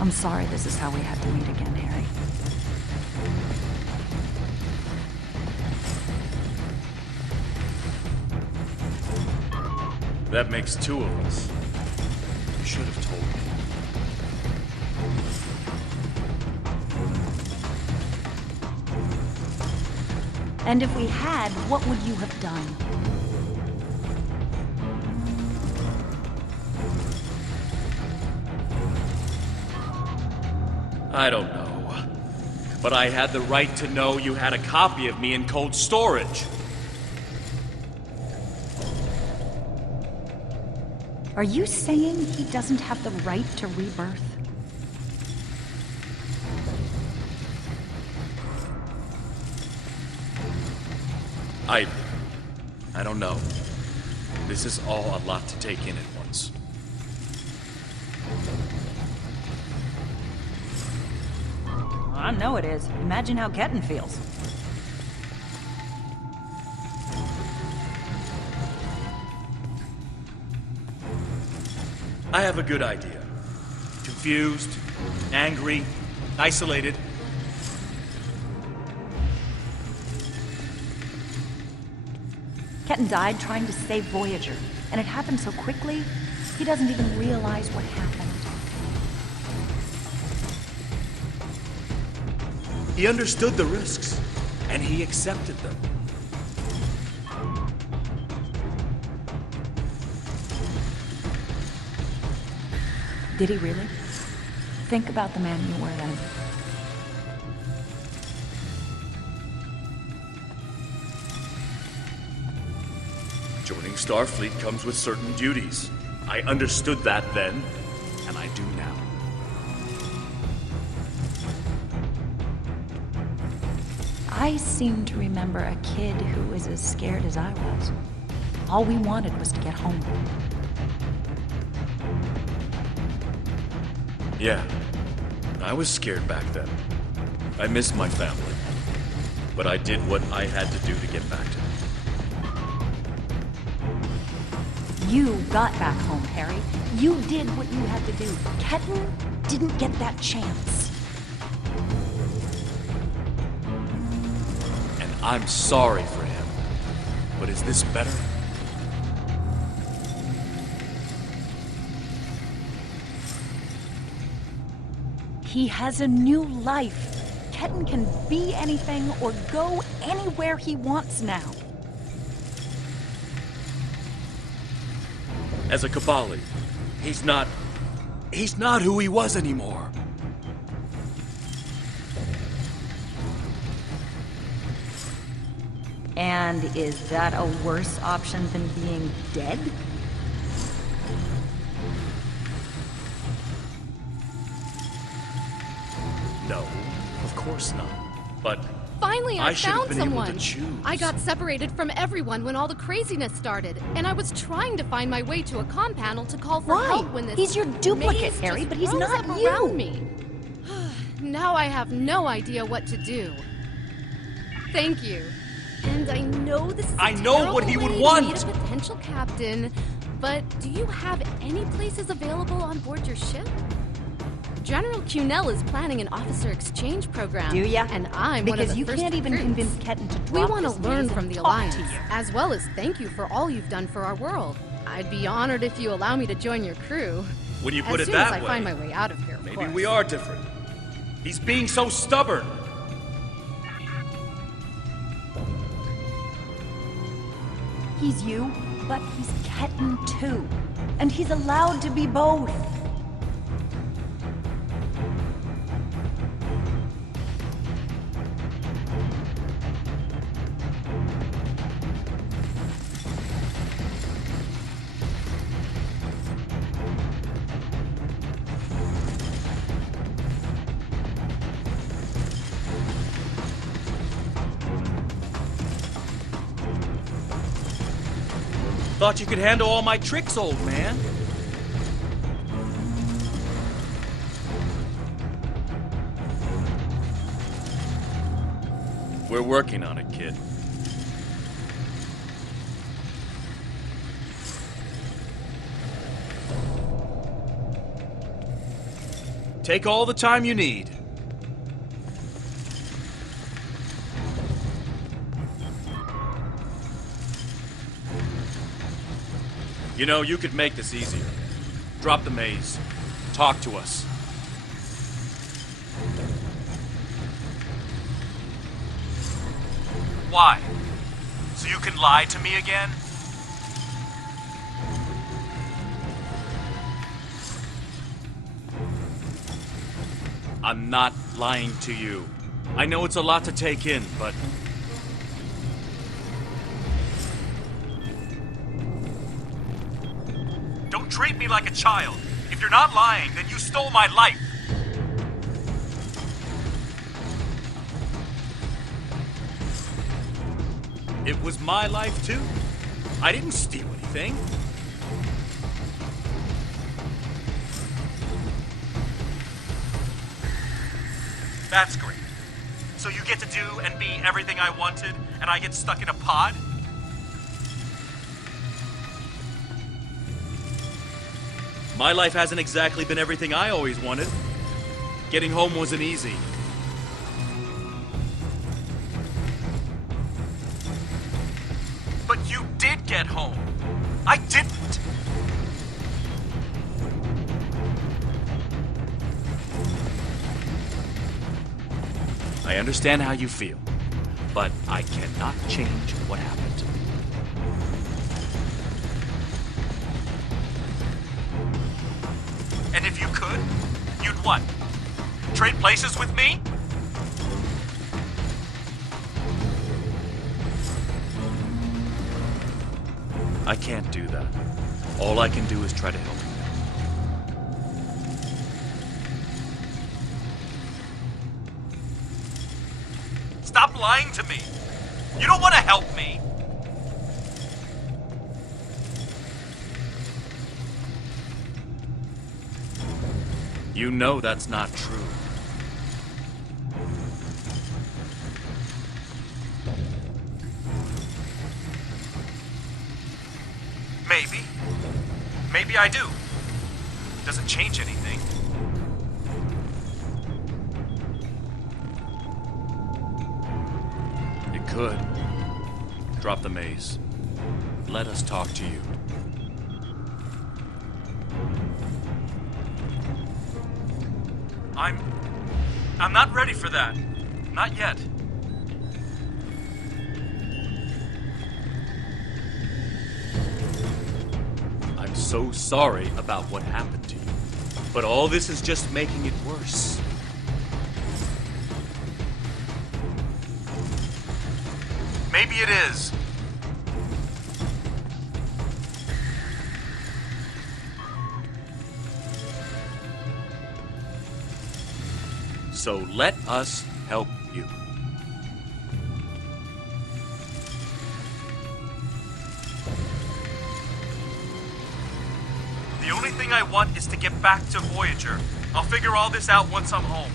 I'm sorry this is how we had to meet again, Harry. That makes two of us. You should have told me. And if we had, what would you have done? I don't know. But I had the right to know you had a copy of me in cold storage. Are you saying he doesn't have the right to rebirth? I don't know. This is all a lot to take in at once. I know it is. Imagine how Ketan feels. I have a good idea. Confused, angry, isolated. Ketan died trying to save Voyager, and it happened so quickly, he doesn't even realize what happened. He understood the risks, and he accepted them. Did he really? Think about the man you were then. Joining Starfleet comes with certain duties. I understood that then, and I do now. I seem to remember a kid who was as scared as I was. All we wanted was to get home. Yeah, I was scared back then. I missed my family. But I did what I had to do to get back to them. You got back home, Harry. You did what you had to do. Ketan didn't get that chance. And I'm sorry for him. But is this better? He has a new life. Ketan can be anything or go anywhere he wants now. As a Kobali, he's not who he was anymore. And is that a worse option than being dead? No, of course not. But finally, I should have found been someone. able to choose. I got separated from everyone when all the craziness started, and I was trying to find my way to a comm panel to call for help when this He's your duplicate, maze Harry, just but he's rose not up you. around me. Now I have no idea what to do. Thank you. And I know this is I know what he would meet want. a potential captain, but do you have any places available on board your ship? General Cunell is planning an officer exchange program. Do ya? And I'm one of Because the you first can't even recruits. convince Ketan to drop We want to this learn maze from and the talk Alliance, to you. as well as thank you for all you've done for our world. I'd be honored if you allow me to join your crew. When you put as it soon as that I way, find my way out of here, of maybe course. we are different. He's being so stubborn. He's you, but he's Ketan too. And he's allowed to be both. Thought you could handle all my tricks, old man. We're working on it, kid. Take all the time you need. You know, you could make this easier. Drop the maze. Talk to us. Why? So you can lie to me again? I'm not lying to you. I know it's a lot to take in, but... Don't treat me like a child. If you're not lying, then you stole my life. It was my life, too. I didn't steal anything. That's great. So you get to do and be everything I wanted, and I get stuck in a pod? My life hasn't exactly been everything I always wanted. Getting home wasn't easy. But you did get home. I didn't. I understand how you feel, but I cannot change what happened. And if you could, you'd what? Trade places with me? I can't do that. All I can do is try to help you. Stop lying to me. You don't want to help me. You know that's not true. Maybe. Maybe I do. Doesn't change anything. It could. Drop the maze. Let us talk to you. I'm not ready for that. Not yet. I'm so sorry about what happened to you. But all this is just making it worse. Maybe it is. So let us help you. The only thing I want is to get back to Voyager. I'll figure all this out once I'm home.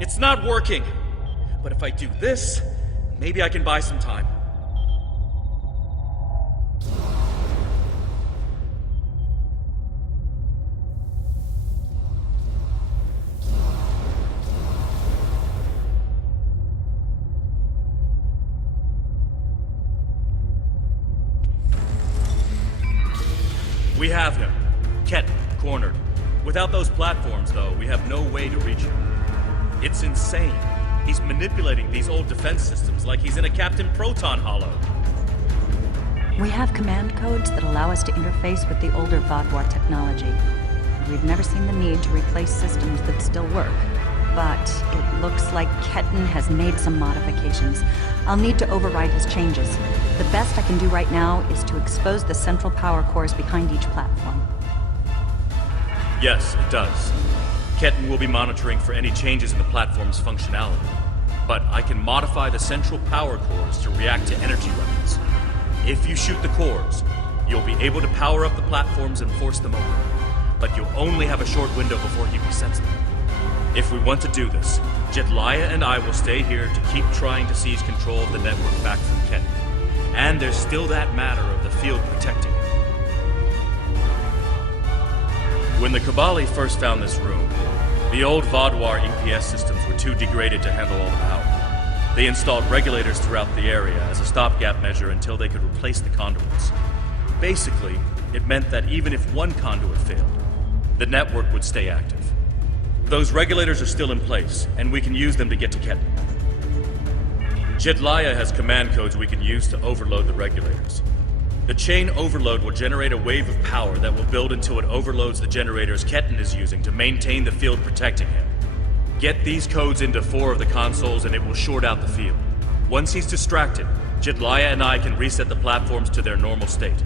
It's not working. But if I do this, maybe I can buy some time. We have him. Ketan, cornered. Without those platforms, though, we have no way to reach him. It's insane. He's manipulating these old defense systems like he's in a Captain Proton Hollow. We have command codes that allow us to interface with the older Vadwar technology. We've never seen the need to replace systems that still work. But it looks like Ketan has made some modifications. I'll need to override his changes. The best I can do right now is to expose the central power cores behind each platform. Yes, it does. Ketan will be monitoring for any changes in the platform's functionality. But I can modify the central power cores to react to energy weapons. If you shoot the cores, you'll be able to power up the platforms and force them open. But you'll only have a short window before he resets them. If we want to do this, Jetlaya and I will stay here to keep trying to seize control of the network back from Ketan. And there's still that matter of the field protecting him. When the Kobali first found this room, the old Vadwar EPS systems were too degraded to handle all the power. They installed regulators throughout the area as a stopgap measure until they could replace the conduits. Basically, it meant that even if one conduit failed, the network would stay active. Those regulators are still in place, and we can use them to get to Ketan. Jetlaya has command codes we can use to overload the regulators. The chain overload will generate a wave of power that will build until it overloads the generators Ketan is using to maintain the field protecting him. Get these codes into 4 of the consoles and it will short out the field. Once he's distracted, Jetlaya and I can reset the platforms to their normal state.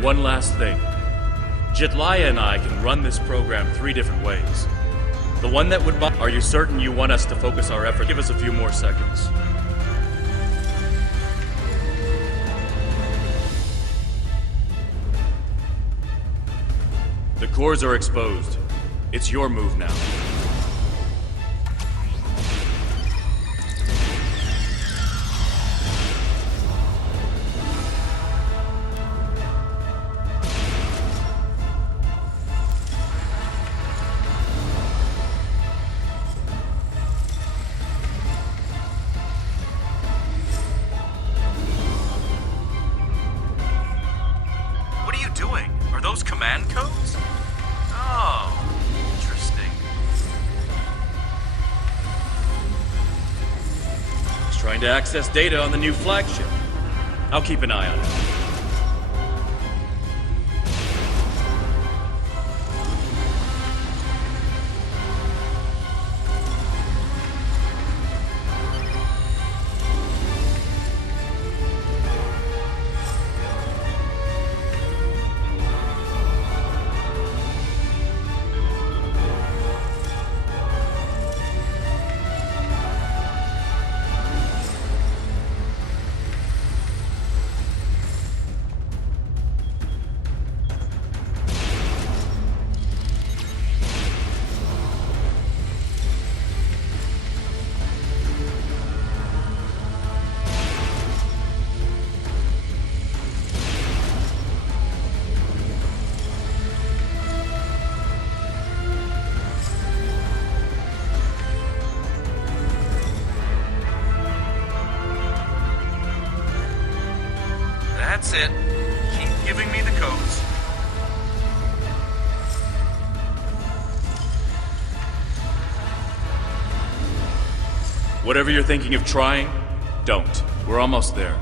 One last thing. Jetlaya and I can run this program 3 different ways. The one that would Are you certain you want us to focus our effort? Give us a few more seconds. The cores are exposed. It's your move now. What are you doing? Are those command codes? Oh, interesting. He's trying to access data on the new flagship. I'll keep an eye on it. That's it. Keep giving me the codes. Whatever you're thinking of trying, don't. We're almost there.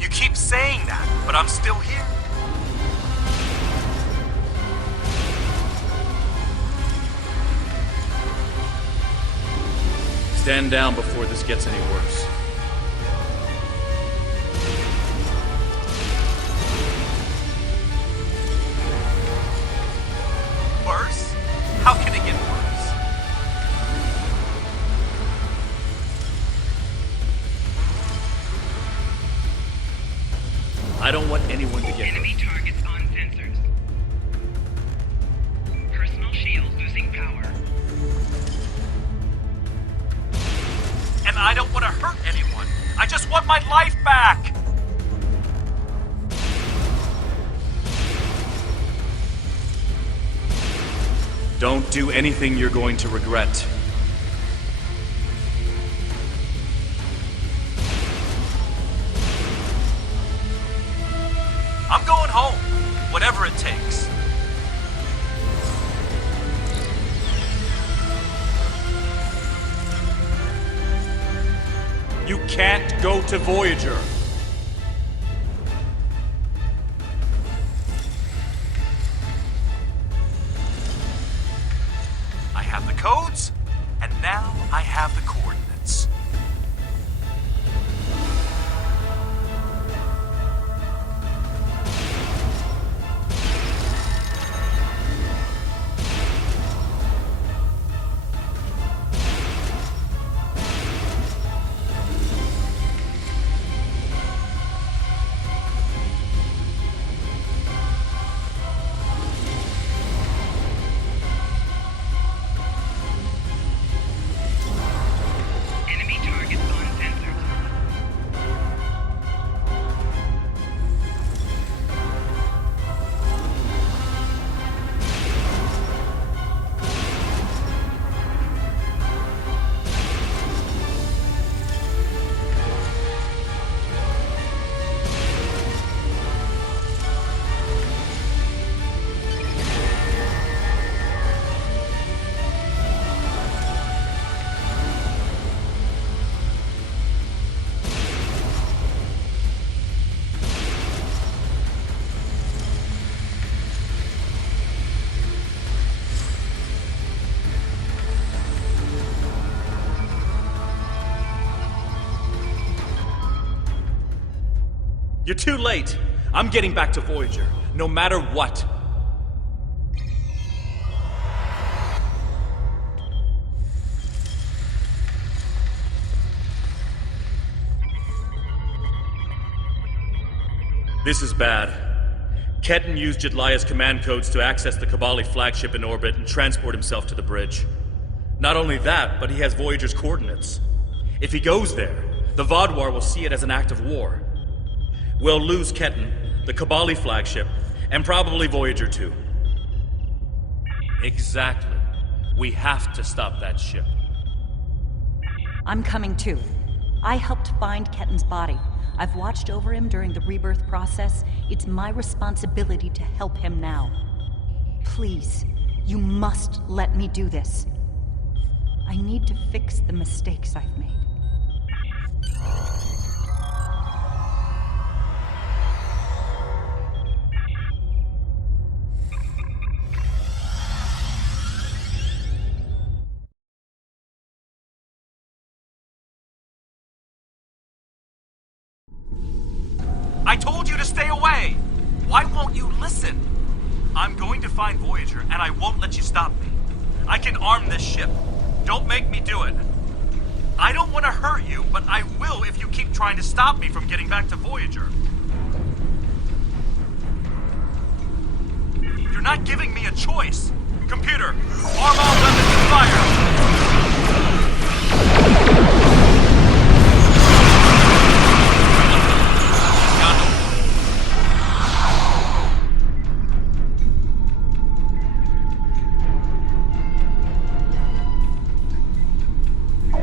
You keep saying that, but I'm still here. Stand down before this gets any worse. Worse? How can it get worse? I don't want anyone to get Enemy hurt. targets on sensors. Personal shield losing power. And I don't want to hurt anyone. I just want my life back! Don't do anything you're going to regret. I'm going home, whatever it takes. You can't go to Voyager. I have the codes, and now I have the coordinates. Enemy targets on sensors. You're too late. I'm getting back to Voyager, no matter what. This is bad. Ketan used Jedlia's command codes to access the Kobali flagship in orbit and transport himself to the bridge. Not only that, but he has Voyager's coordinates. If he goes there, the Vaadwaur will see it as an act of war. We'll lose Ketan, the Kobali flagship, and probably Voyager too. Exactly. We have to stop that ship. I'm coming too. I helped find Ketan's body. I've watched over him during the rebirth process. It's my responsibility to help him now. Please, you must let me do this. I need to fix the mistakes I've made. I told you to stay away! Why won't you listen? I'm going to find Voyager, and I won't let you stop me. I can arm this ship. Don't make me do it. I don't want to hurt you, but I will if you keep trying to stop me from getting back to Voyager. You're not giving me a choice. Computer, arm all weapons and fire!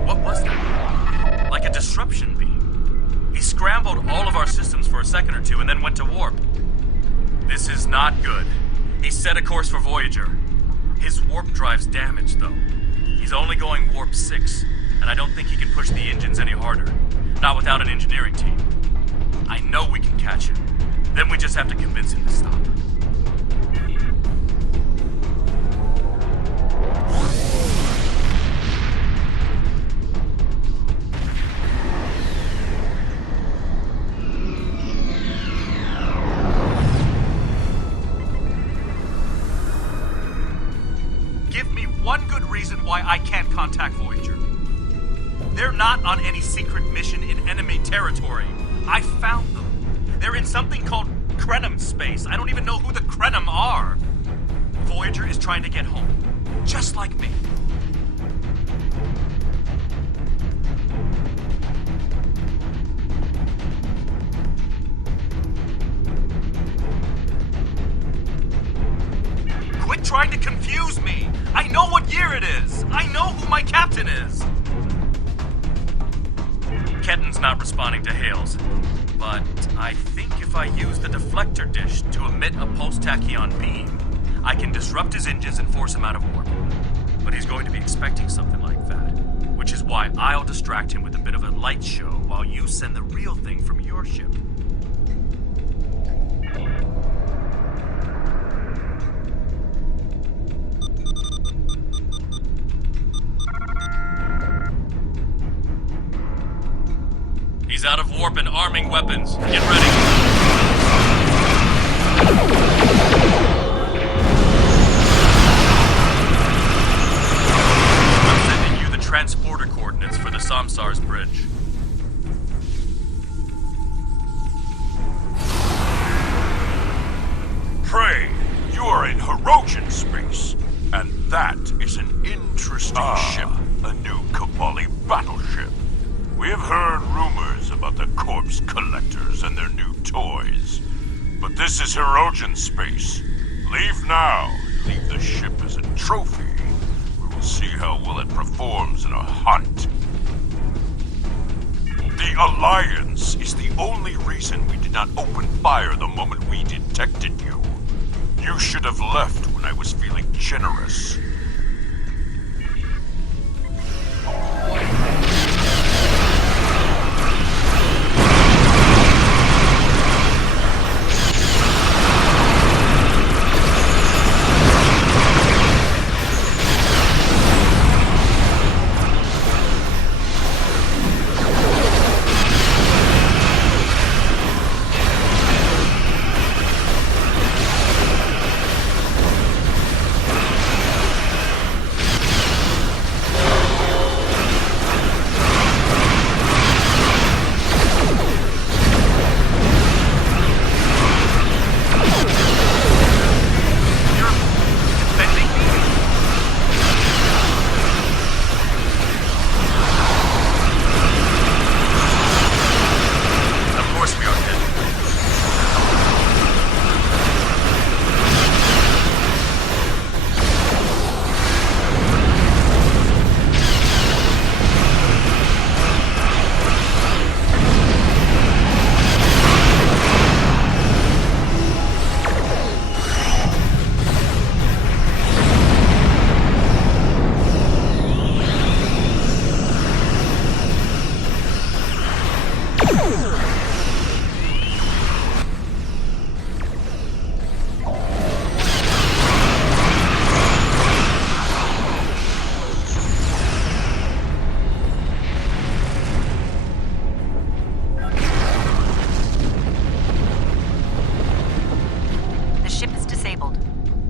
What was that? Like a disruption beam. He scrambled all of our systems for a second or two and then went to warp. This is not good. He set a course for Voyager. His warp drive's damaged, though. He's only going warp 6, and I don't think he can push the engines any harder. Not without an engineering team. I know we can catch him. Then we just have to convince him to stop. Give me one good reason why I can't contact Voyager. They're not on any secret mission in enemy territory. I found them. They're in something called space. I don't even know who the Krenim are. Voyager is trying to get home, just like me. Quit trying to confuse me. I know what year it is. I know who my captain is. Ketan's not responding to hails, but I think if I use the deflector dish to emit a pulse tachyon beam, I can disrupt his engines and force him out of orbit. But he's going to be expecting something like that, which is why I'll distract him with a bit of a light show while you send the real thing from your ship. He's out of warp and arming weapons. Get ready. I'm sending you the transporter coordinates for the Samsar's bridge. Prey, you are in Hirogen space, and that is an interesting ship, a new Kobali battleship. We have heard rumors about the corpse collectors and their new toys. But this is Hirogen space. Leave now. Leave the ship as a trophy. We will see how well it performs in a hunt. The Alliance is the only reason we did not open fire the moment we detected you. You should have left when I was feeling generous.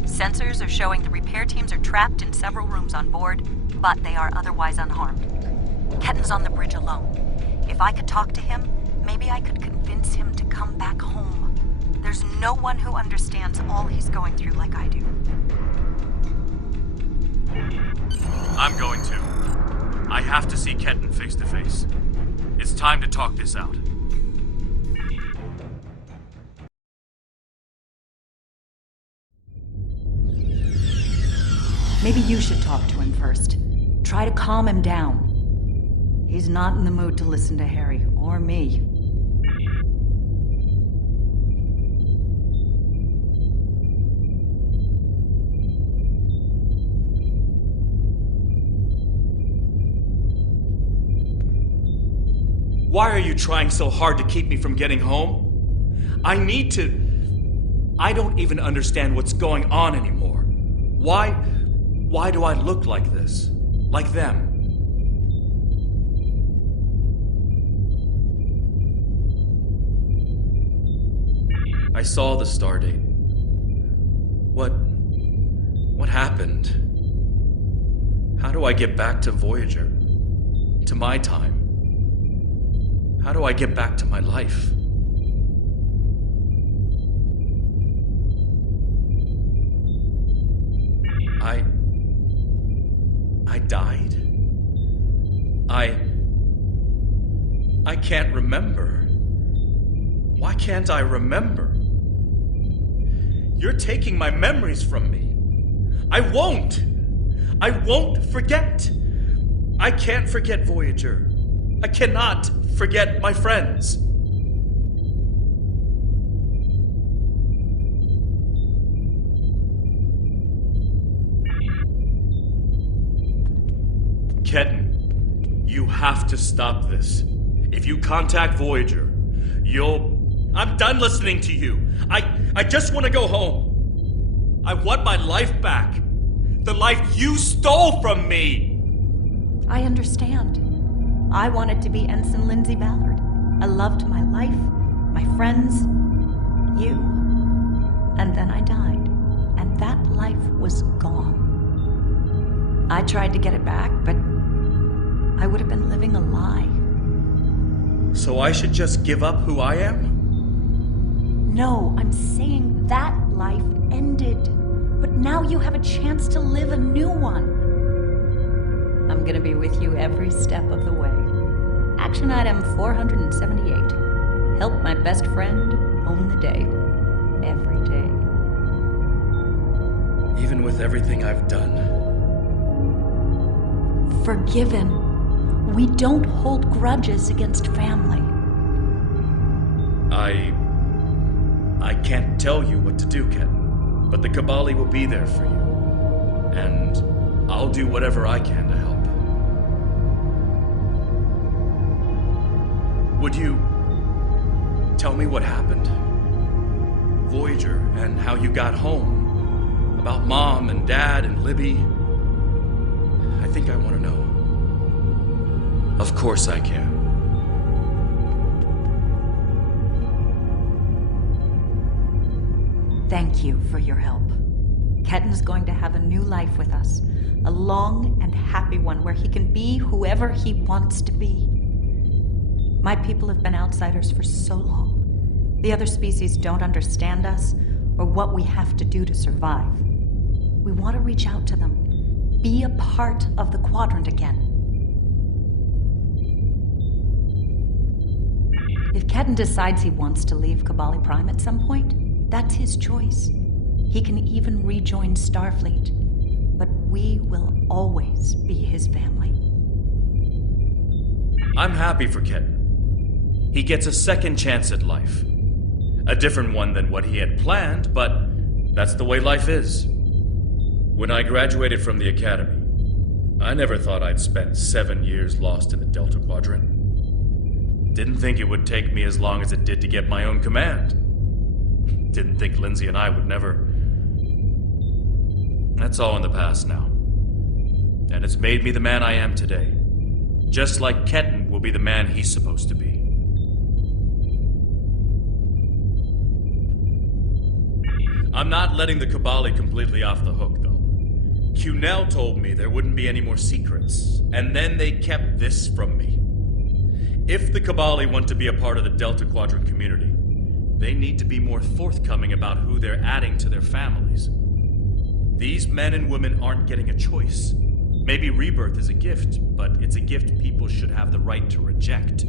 Sensors are showing the repair teams are trapped in several rooms on board, but they are otherwise unharmed. Ketan's on the bridge alone. If I could talk to him, maybe I could convince him to come back home. There's no one who understands all he's going through like I do. I'm going to. I have to see Ketan face to face. It's time to talk this out. Maybe you should talk to him first. Try to calm him down. He's not in the mood to listen to Harry or me. Why are you trying so hard to keep me from getting home? I don't even understand what's going on anymore. Why do I look like this? Like them? I saw the stardate. What happened? How do I get back to Voyager? To my time? How do I get back to my life? I can't remember. Why can't I remember? You're taking my memories from me. I won't forget. I can't forget Voyager. I cannot forget my friends. Ketan, you have to stop this. If you contact Voyager, I'm done listening to you. I just want to go home. I want my life back. The life you stole from me. I understand. I wanted to be Ensign Lindsay Ballard. I loved my life, my friends, you. And then I died. And that life was gone. I tried to get it back, but I would have been living a lie. So I should just give up who I am? No, I'm saying that life ended. But now you have a chance to live a new one. I'm gonna be with you every step of the way. Action item 478. Help my best friend own the day. Every day. Even with everything I've done? Forgiven. We don't hold grudges against family. I can't tell you what to do, Ketan, but the Kobali will be there for you. And I'll do whatever I can to help. Would you tell me what happened? Voyager, and how you got home? About Mom and Dad and Libby? I think I want to know. Of course I can. Thank you for your help. Ketan's going to have a new life with us. A long and happy one where he can be whoever he wants to be. My people have been outsiders for so long. The other species don't understand us or what we have to do to survive. We want to reach out to them. Be a part of the Quadrant again. If Ketan decides he wants to leave Kobali Prime at some point, that's his choice. He can even rejoin Starfleet, but we will always be his family. I'm happy for Ketan. He gets a second chance at life. A different one than what he had planned, but that's the way life is. When I graduated from the academy, I never thought I'd spend 7 years lost in the Delta Quadrant. Didn't think it would take me as long as it did to get my own command. Didn't think Lindsay and I would never... That's all in the past now. And it's made me the man I am today. Just like Ketan will be the man he's supposed to be. I'm not letting the Kobali completely off the hook, though. Cunell told me there wouldn't be any more secrets, and then they kept this from me. If the Kobali want to be a part of the Delta Quadrant community, they need to be more forthcoming about who they're adding to their families. These men and women aren't getting a choice. Maybe rebirth is a gift, but it's a gift people should have the right to reject.